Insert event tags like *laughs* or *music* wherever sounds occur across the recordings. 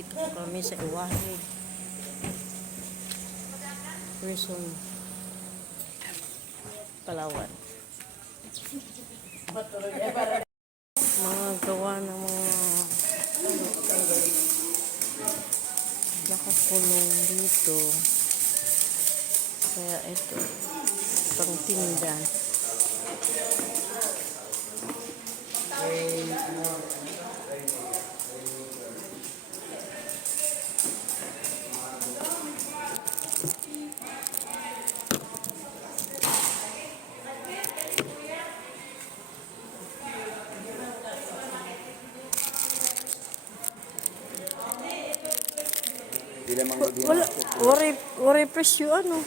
Dito po kami sa Iwahe. Prison. Palawan. Mga gawa ng mga nakakulong dito. Kaya ito, pang tinda. Di lamang din Wala, wari, wari presyo ano.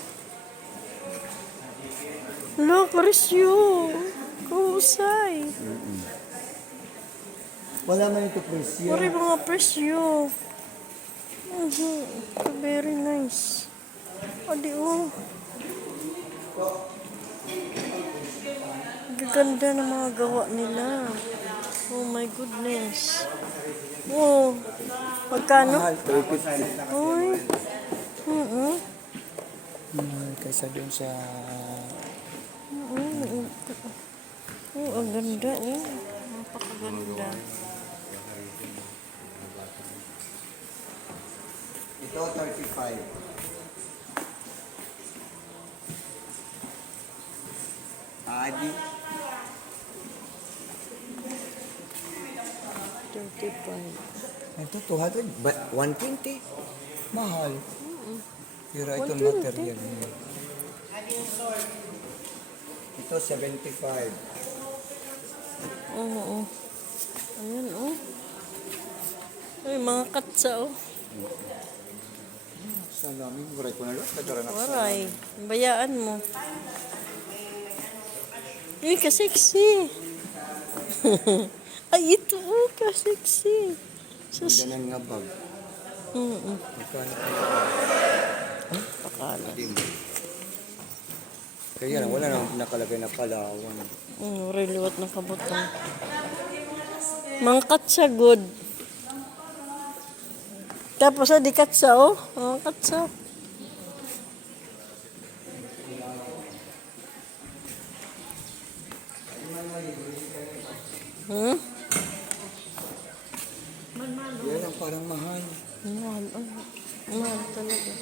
Lo, presyo. Kusay. Wala man ito presyo. Wari mga presyo. Mhm. Very nice. Adi oh. Gaganda ng mga gawa nila. Oh my goodness. Oh. Magkano? Mahal, 350. Uy. Mm-mm. Mahal kaysa doon sa... Mm, Oh, ang ganda oh. Napakaganda. Ito, 35. Adi. 35. Ito, 200. But 120. Mahal. Pero ito 120. material niya. Ito, 75. Oo, oo. Ayan, oh. Ay, mga katsa, oh. Salamin, waray ko na lang. Nagkaroon ako. Waray. Bayaan mo. Ay, kasexy. *laughs* Ay, ito, oh, kasexy. Ang Sus. ganan nga bag. Mm-mm. Magkano Pakala. Hindi mo. Kaya lang, wala nang nakalagay na Palawan. Mm, waray liwat ng kabutang. Mga katsa, good. Tapos, ah, di katsa, oh. Mga katsa. Hmm? Yan ang parang mahal. Mahal. Oh, mahal talaga.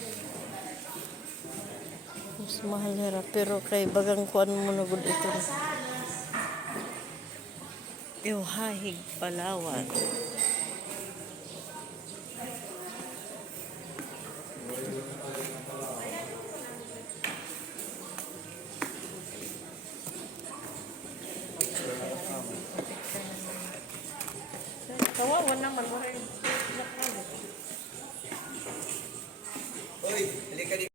Mas mahal hera. Pero kay bagang kuan mo na gud ito. Iwahig Palawan. Kawawa naman mo rin. Uy, halika dito.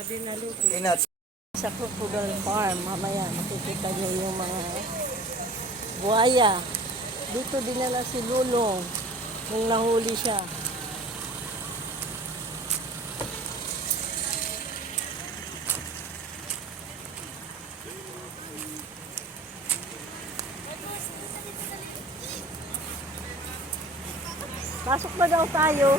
Adi na luto. Inat. Sa Crocodile Farm, mamaya makikita niyo yung mga buhaya. Dito dinala si Lulong nung nahuli siya. Pasok ba daw tayo?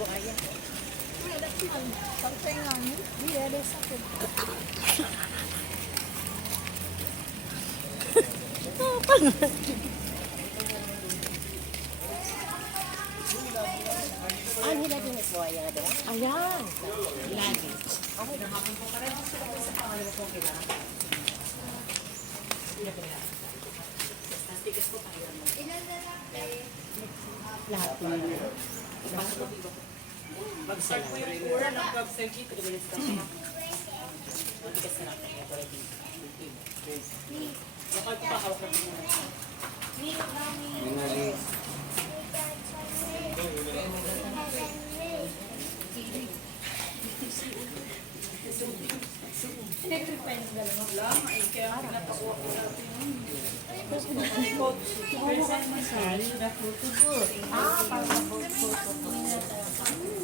Ano nila din ito ay nga diba? Ayan. Lagi. Lahat po yun. Magsalang. Minali. Dahil.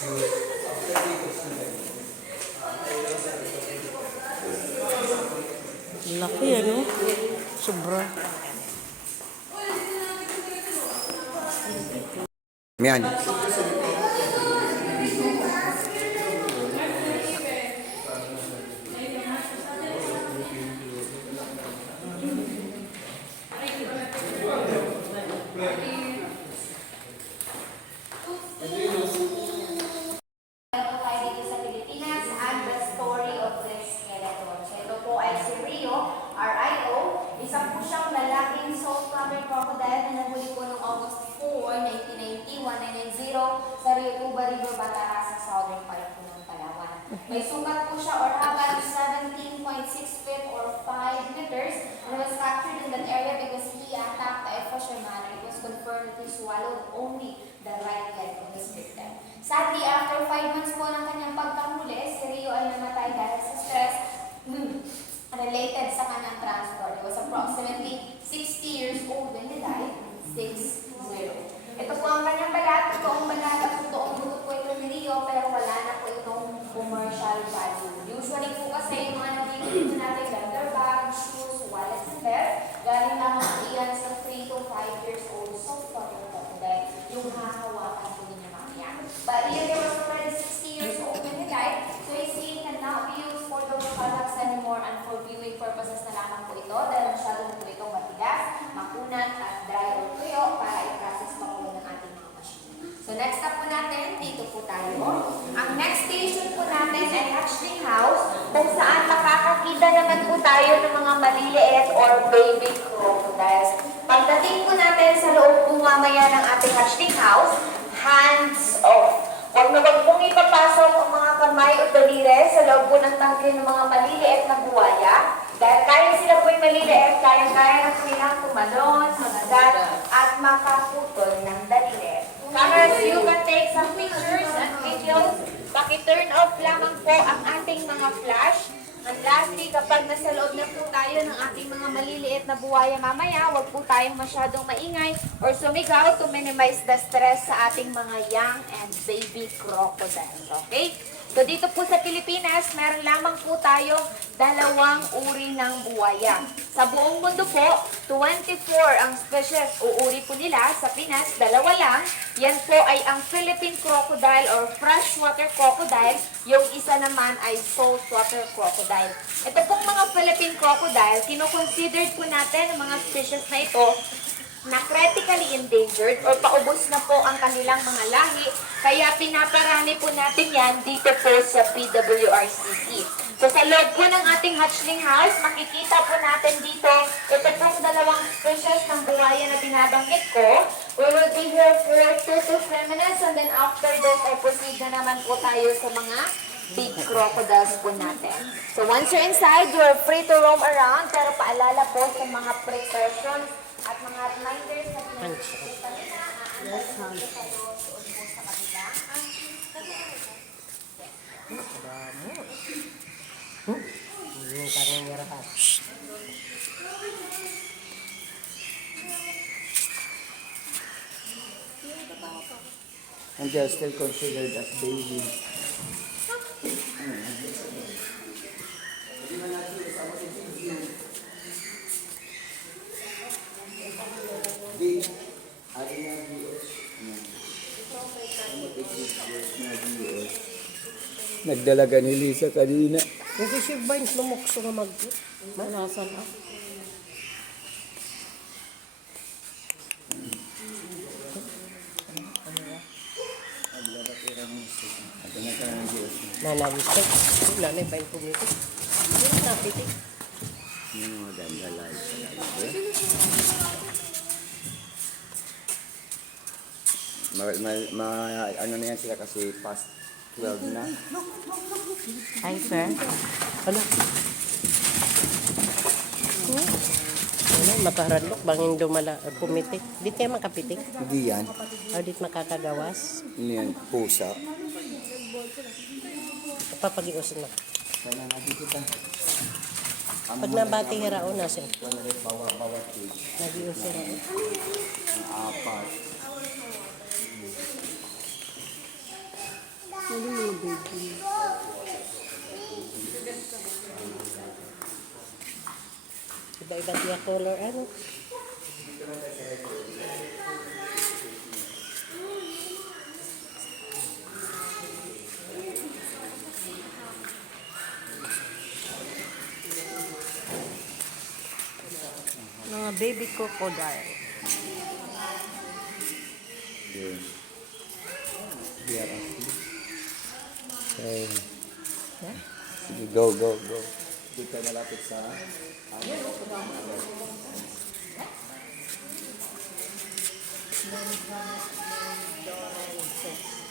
Laki ano? Sobra. Yan. po tayo dito sa Pilipinas and the story of this skeleton. So ito po ay si Rio, R.I.O. Isa po siyang lalaking salt crabber crocodile na nahuli po noong August 4, 1990, 1990 sa Rio Cuba River, Bataras sa southern part po ng Palawan. May sukat po siya or haba is 17.6 feet or 5 meters and was captured in that area because he attacked a fisherman and it was confirmed that he swallowed only the right leg of his victim. Sadly, after 5 months po ng kanyang pagkahuli, si Rio ay namatay dahil sa stress related sa kanyang transport. He was approximately 60 years old when he died, 6-0. Ito po ang kanyang balat, totoong balat at totoong buto po ito ni Rio, pero wala na po commercial value. Usually po kasi yung mga nabibili natin, leather bag, shoes, wallet, and belt, galing lamang po iyan sa 3 to 5 years old soft water crocodile, yung hahawakan po ninyo mamaya. But Rio was already 60 years old when he died, so his skin cannot be used for those products anymore and for viewing purposes na lamang po ito dahil masyado na po itong matigas, makunat at dry or tuyo para i-process pa po ng ating mga machine. So next up po natin, dito po tayo. Ang next station po natin ay hatchling house kung saan makakakita naman po tayo ng mga maliliit or baby crocodiles. Pagdating po natin sa loob po mamaya ng ating hatchling house, hands off. Huwag na wag pong ipapasok ang mga kamay o daliri sa loob po ng tangke ng mga maliliit na buwaya. Dahil kaya sila po'y maliliit, kaya-kaya na po nilang tumalon, magagat, at makaputol ng daliri. Cameras, you can take some pictures and videos. Paki-turn off lamang po ang ating mga flash. And lastly, kapag nasa loob na po tayo ng ating mga maliliit na buwaya mamaya, huwag po tayong masyadong maingay or sumigaw to minimize the stress sa ating mga young and baby crocodiles. Okay? So dito po sa Pilipinas, meron lamang po tayong dalawang uri ng buwaya. Sa buong mundo po, 24 ang species o uri po nila. Sa Pinas, dalawa lang. Yan po ay ang Philippine crocodile or freshwater crocodile. Yung isa naman ay saltwater crocodile. Ito pong mga Philippine crocodile, kinoconsidered po natin ang mga species na ito na critically endangered or paubos na po ang kanilang mga lahi. Kaya pinaparami po natin yan dito po sa PWRCC. So sa loob po ng ating hatchling house, makikita po natin dito, ito pong dalawang species ng buhaya na binabanggit ko. We will be here for 2 to 3 minutes and then after that ay proceed na naman po tayo sa mga big crocodiles po natin. So once you're inside, you're free to roam around pero paalala po sa mga precautions at mga reminders na pinag-iisipan nila. Yes, ma'am. sa kanila. And they are still considered as baby. Nagdalaga ni Lisa kanina. Kasi si Vines lumukso nga mag... Manasan ako. Nanawis ka. Nanay Vines pumiti. Hindi na piti. Yung mga dandalay. Ma, ma, ma, ano na yan sila kasi past 12 na. Hi, sir. Ano? Ano, makaradlok, bangin dumala, uh, pumiti. Di tayo makapiti. Hindi yan. O di makakagawas. Ano yan? Pusa. Papagiusin na. Sana natin kita. Pag nabati hiraon na siya. Rin bawa, bawat page. Nagiusin na. Ang Iba-iba tiya color. Ano? Mga baby crocodile. Yun. Here. Okay. Sige, go, go, go. Dito tayo malapit sa...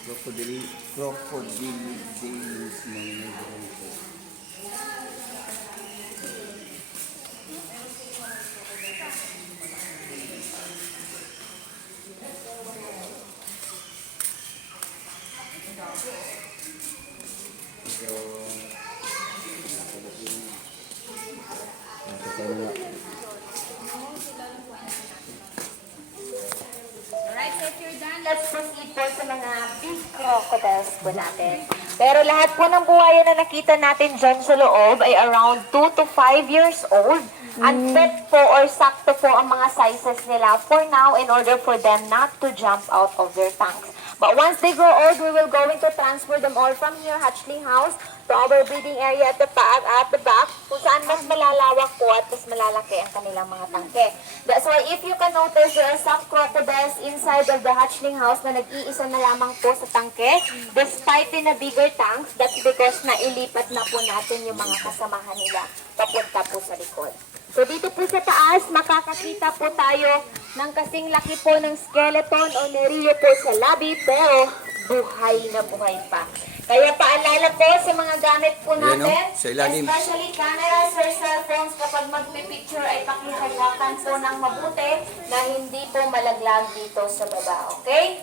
Crocodile, crocodile monegro. Ito tayo nga. Alright, so if you're done, let's proceed po sa mga big crocodiles po natin. Pero lahat po ng buhaya na nakita natin dyan sa loob ay around 2 to 5 years old. Unfit po or sakto po ang mga sizes nila for now in order for them not to jump out of their tanks. But once they grow old, we will going to transfer them all from here, hatchling house, to our breeding area at the back, at the back, kung saan mas malalawak po at mas malalaki ang kanilang mga tangke. That's why if you can notice, there are some crocodiles inside of the hatchling house na nag-iisa na lamang po sa tangke. Despite in a bigger tanks, that's because nailipat na po natin yung mga kasamahan nila papunta po sa likod. So dito po sa taas, makakakita po tayo ng kasing laki po ng skeleton o nerilyo po sa labi, pero buhay na buhay pa. Kaya paalala po sa mga gamit po Ayan, natin, oh, sa ilalim. especially cameras or cellphones, kapag magpipicture ay pakihawakan po ng mabuti na hindi po malaglag dito sa baba, okay?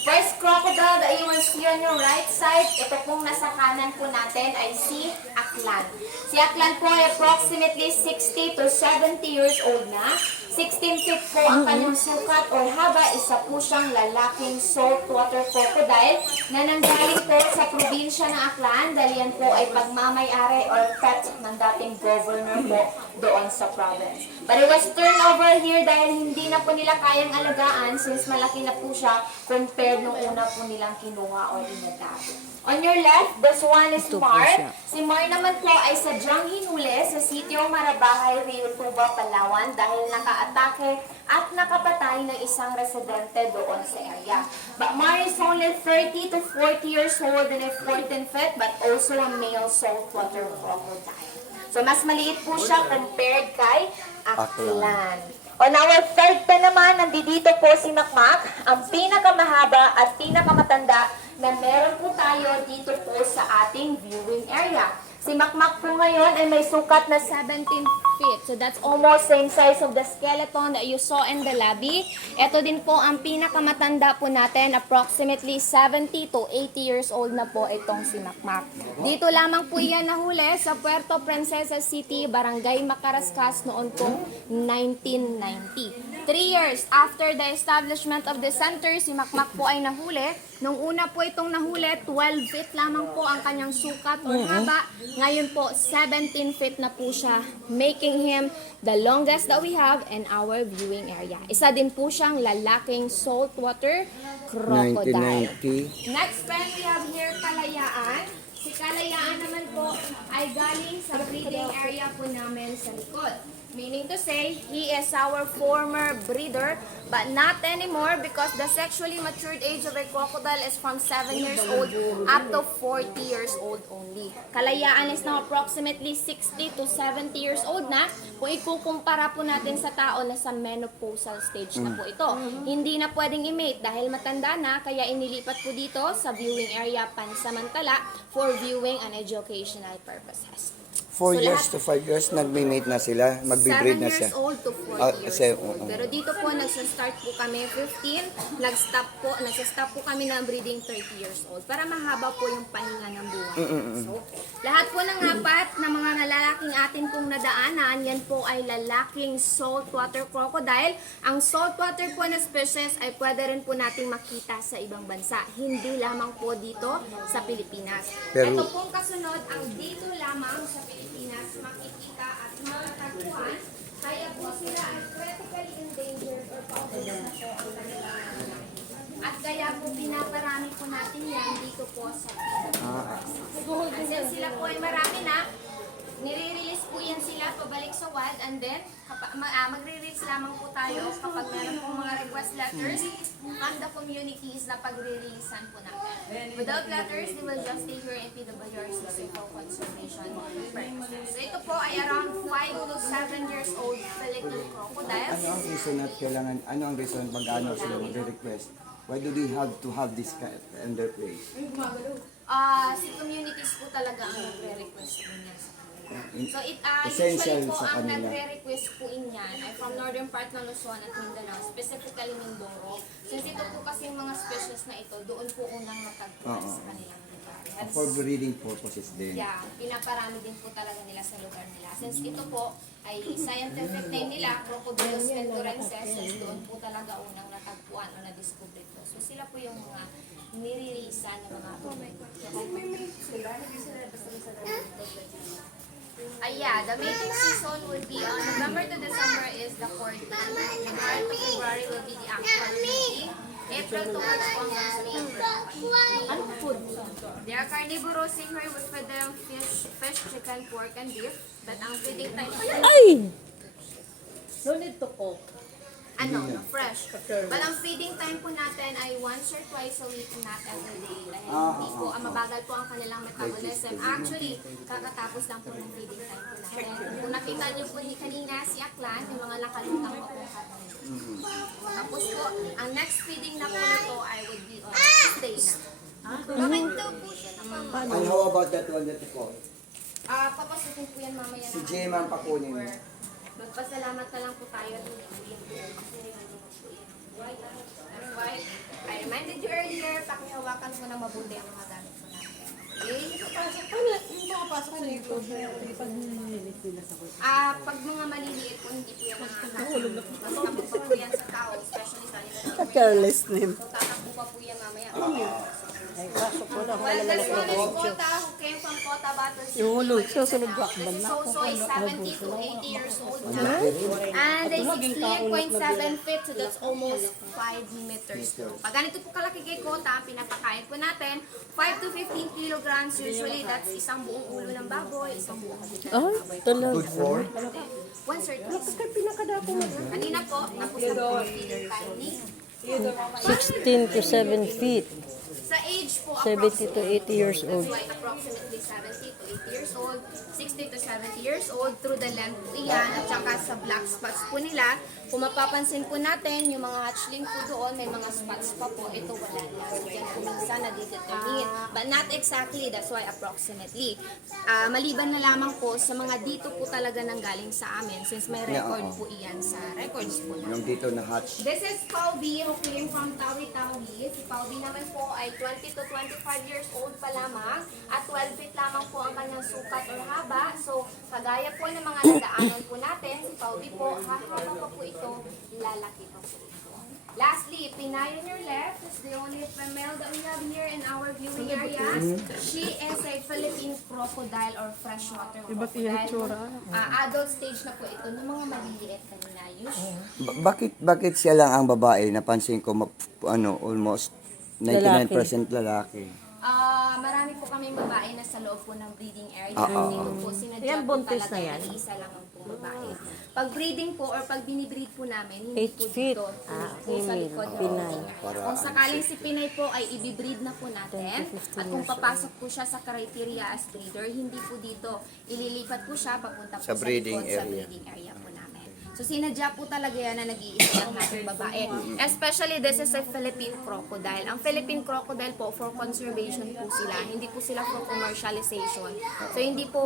First crocodile that you will see on your right side, ito pong nasa kanan po natin ay si Aklan. Si Aklan po ay approximately 60 to 70 years old na. 16 feet po ang kanyang sukat or haba, isa po siyang lalaking saltwater crocodile na nanggaling po sa probinsya ng Aklan dahil yan po ay pagmamayari or pet ng dating governor po doon sa province. But it was turned over here dahil hindi na po nila kayang alagaan since malaki na po siya compared nung una po nilang kinuha or inadapt. On your left, this one is Mar. Si Mar naman po ay sadyang hinuli sa sitio Marabahay, Rio Tuba, Palawan dahil nakaatake at nakapatay ng isang residente doon sa area. But Mar is only 30 to 40 years old and a 14 feet but also a male saltwater crocodile. So mas maliit po siya compared kay Aklan. On our third pa naman, nandito po si Makmak, ang pinakamahaba at pinakamatanda na meron po tayo dito po sa ating viewing area. Si Makmak po ngayon ay may sukat na 17 feet. So that's almost same size of the skeleton that you saw in the lobby. Ito din po ang pinakamatanda po natin, approximately 70 to 80 years old na po itong si Makmak. Dito lamang po yan nahuli sa Puerto Princesa City, Barangay Macarascas noon pong 1990. Three years after the establishment of the center, si Makmak po ay nahuli. Nung una po itong nahuli, 12 feet lamang po ang kanyang sukat o haba. Ngayon po, 17 feet na po siya, making him the longest that we have in our viewing area. Isa din po siyang lalaking saltwater crocodile. 1990. Next friend, we have here Kalayaan. Si Kalayaan naman po ay galing sa breeding area po namin sa likod. Meaning to say, he is our former breeder, but not anymore because the sexually matured age of a crocodile is from 7 years old up to 40 years old only. Kalayaan is now approximately 60 to 70 years old na. Kung ikukumpara po natin sa tao na sa menopausal stage na po ito. Hindi na pwedeng i-mate dahil matanda na, kaya inilipat po dito sa viewing area pansamantala for viewing and educational purposes. 4 So, years lahat- to 5 years, nagme-mate na sila. Magbe-breed 7 na years siya. old to 40 Ah, years kasi, old. oo. Pero dito po, nagsa-start po kami 15, nag-stop po, nagsa-stop po kami ng breeding 30 years old para mahaba po yung pahinga ng buhay. So, lahat po ng apat na mga lalaking atin pong nadaanan, yan po ay lalaking saltwater crocodile. Ang saltwater po na species ay pwede rin po nating makita sa ibang bansa. Hindi lamang po dito sa Pilipinas. Pero- Ito pong kasunod, ang dito lamang sa Pilipinas makikita at matatagpuan. Kaya po sila ay critically endangered or paulit na po ang kanilang At kaya po pinaparami po natin yan dito po sa Ah, Kasi sila po ay marami na, nire-release po yan sila pabalik sa wild and then ah, magre-release lamang po tayo kapag meron po mga request letters from the communities na pagre-releasean po natin. Without letters, they will just stay here in PWRC for conservation purposes. So ito po ay around 5 to 7 years old Philippine crocodiles. ano ang reason at kailangan, ano ang reason pag ano sila magre-request? Why do they have to have this kind in their place? Ah, si communities po talaga ang nagre-request po niya sa. So it uh, Essential usually po sa ang kanila. nagre-request po inyan ay from northern part ng Luzon at Mindanao, specifically Mindoro. Since ito po kasi yung mga species na ito, doon po unang matagpuan Oo. sa kanilang lugar. Hence, For breeding purposes din. Yeah, pinaparami din po talaga nila sa lugar nila. Since ito po ay scientific name nila, Crocodilus venturensis, since doon po talaga unang natagpuan o na-discover ito. So sila po yung mga niririsan ng mga Ah, yeah, the mating season would be on November to December is the courting. January to February will be the actual mating. April to March hanggang May. Ano food? They are carnivorous in here with feed them fish, fish, chicken, pork, and beef. But ang feeding time Ay! No need to cook. Ano, no, fresh. But ang feeding time po natin ay once or twice a week, not every day. Dahil hindi po, ah, mabagal po ang kanilang metabolism. Actually, kakatapos lang po ng feeding time po natin. Kung nakita niyo po ni kanina si Aklan, yung mga nakalutang po po Tapos po, ang next feeding na po nito ay would be on Tuesday na. Bakit daw po siya napamahal? And how about that one that you call? Ah, papasukin po yan mamaya. Si na- Jem ang pakunin mo. Magpasalamat na lang po tayo at hindi po. That's why I reminded you earlier, pakihawakan po na mabuti ang mga gamit po natin. Okay? Ah, pag mga maliliit po, hindi po yan nakakahulog. Mas takot pa po yan sa tao, especially sa nila. Careless name. So, tatakbo pa po yan mamaya. Ay, pasok ko na. Well, this one is Kota, who came from Kota Bato City. Yung hulog, susunod This ba? Akban na. Soso is 70 to 80 years old now. And they 68.7 feet, so that's almost 5 meters. Pag ganito po kalaki kay Kota, pinapakain po natin 5 to 15 kilograms. Usually, that's isang buong ulo ng baboy, isang buong kabitan ng Ay, baboy. talaga. Good for? One third piece. Kanina po, tapos na po ang feeding time ni 16 to 7 feet. Sa age po, 70 to 80 years old. Why approximately 70 to 80 years old, 60 to 70 years old, through the length po iyan, at saka sa black spots po nila. Kung mapapansin po natin, yung mga hatchling po doon, may mga spots pa po. Ito wala na. Yan po minsan nadidetermine. But not exactly, that's why approximately. Ah, maliban na lamang po sa mga dito po talaga nang galing sa amin, since may Yeah, record oo. po iyan sa records po natin. Yung dito na hatch. This is Paubi who came from Tawi-Tawi. Si Paubi naman po ay 20 to 25 years old pa lamang at 12 feet lamang po ang kanyang sukat or haba. So, kagaya po ng mga nadaanan po natin, si Paubi po, hahaba pa po ito, lalaki pa po ito. Lastly, Pinay on your left is the only female that we have here in our viewing area. She is a Philippine crocodile or freshwater crocodile. Ah, adult stage na po ito ng mga maliliit kanina. Usually, Ba- bakit bakit siya lang ang babae? Napansin ko map- ano almost 99% lalaki. Ah, marami po kaming babae na sa loob po ng breeding area. Ah, ah, Dito po sinadya Yan, po buntis talaga na yan? na isa lang ang po babae. Pag breeding po or pag binibreed po namin, hindi Eight po feet. dito. Ah, po sa female. likod ng Pinay. breeding area. Kung sakaling si Pinay po ay ibibreed na po natin, at kung papasok po siya sa criteria as breeder, hindi po dito. Ililipat po siya papunta po Sa sa, breeding likod sa area. breeding area po. So sinadya po talaga yan na nag-iisa lang natin babae. Especially this is a Philippine crocodile. Ang Philippine crocodile po for conservation po sila. Hindi po sila for commercialization. So hindi po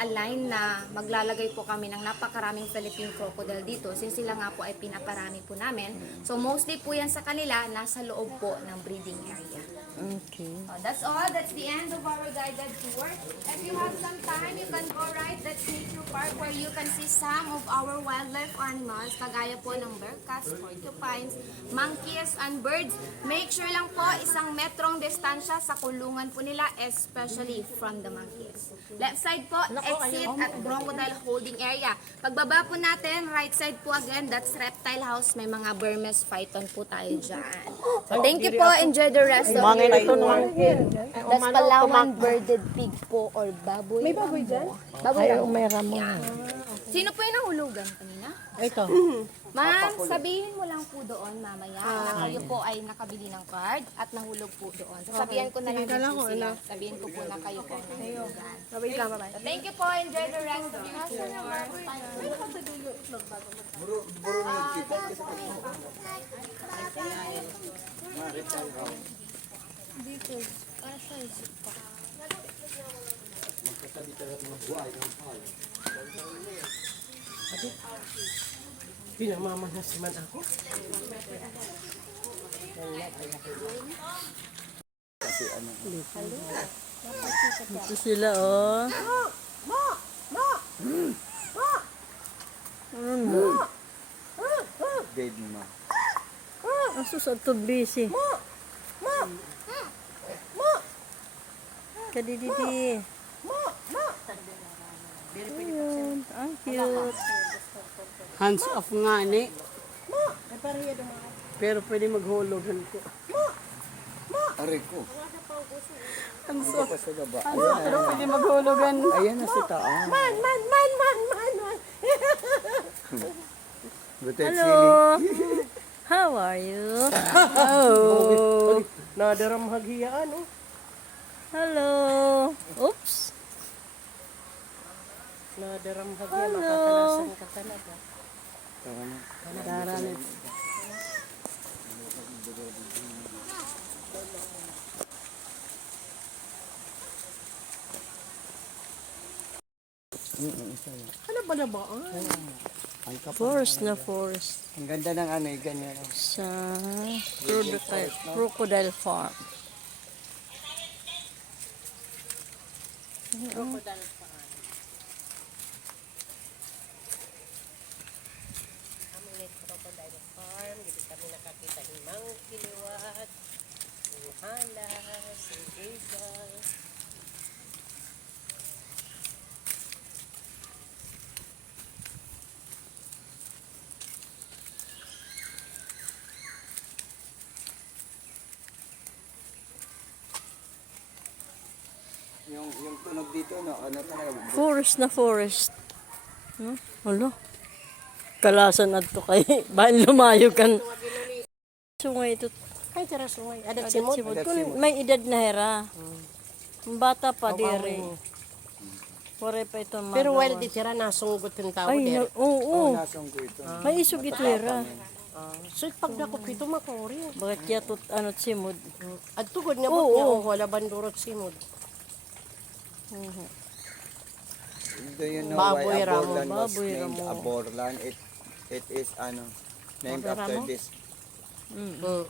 align na maglalagay po kami ng napakaraming Philippine crocodile dito since sila nga po ay pinaparami po namin. So mostly po yan sa kanila nasa loob po ng breeding area. Okay. Oh, that's all. That's the end of our guided tour. If you have some time, you can go right. That's Nature Park where you can see some of our wildlife animals, kagaya po ng bear cats, porcupines, monkeys, and birds. Make sure lang po isang metrong distansya sa kulungan po nila, especially from the monkeys. Left side po, exit at crocodile holding area. Pagbaba po natin, right side po again, that's reptile house. May mga Burmese python po tayo dyan. So, thank you po. Enjoy the rest of your tour. naman. That's Palawan birded pig po or baboy. May baboy dyan? Baboy Ay, Rambo. may ramo. Sino po yung nahulugan kanina? Ito. Ma'am, sabihin mo lang po doon mamaya na kayo po ay nakabili ng card at nahulog po doon. Sasabihan ko na lang din po sila. Sabihin ko po na kayo po ang nahulugan. Wait lang, bye-bye. So, thank you po. Enjoy the rest of your tour. Pinamamanas man ako. Kasi ano, Ito sila, oh. dead ma. Aso sa to busy. Kadididi. Ayun. Ang cute. Hands off nga ni. Pero pwede maghulugan ko. Aray ko. Hands off. sa baba. Pero pwede maghulugan. Ayan na si taas. Man, man, man, man, man, man. *laughs* Hello. *laughs* How are you? *laughs* Oh. Nadaram haghiyaan, oh. Hello. Oops. Nadaram hagya, Hello. makakalasan ka talaga. Nadaramit. Ano ba na ba? Forest na forest. Ang ganda ng ano, eh, ganyan. oh. Sa crocodile, crocodile farm. Kami crocodile farm, dito kami nakakita ng monkey liwat, ng halas, ng eagle. Yung, yung tunog dito, no, ano talaga, Forest na forest. No? Alo. Kalasan at to kay. *laughs* Bahan lumayo kan. Sungay ito. Ay, tara sungay. Adat Adat simot. Kung may edad na hera. Ang Bata pa dire. Wala pa ito magawa. Pero while di tira nasunggot yung tao Ay, na, oo. oo. ko ito. May isog ito hera. So pag dakot ito makori. Bakit kaya tot ano simod? At tugod Oo, bot niya oo. oh, wala bandurot simod. Do you know Baboy why ramo, Aborlan was baboy named ramo. Aborlan? It, it is, ano, named Baboy after ramo? this Mm.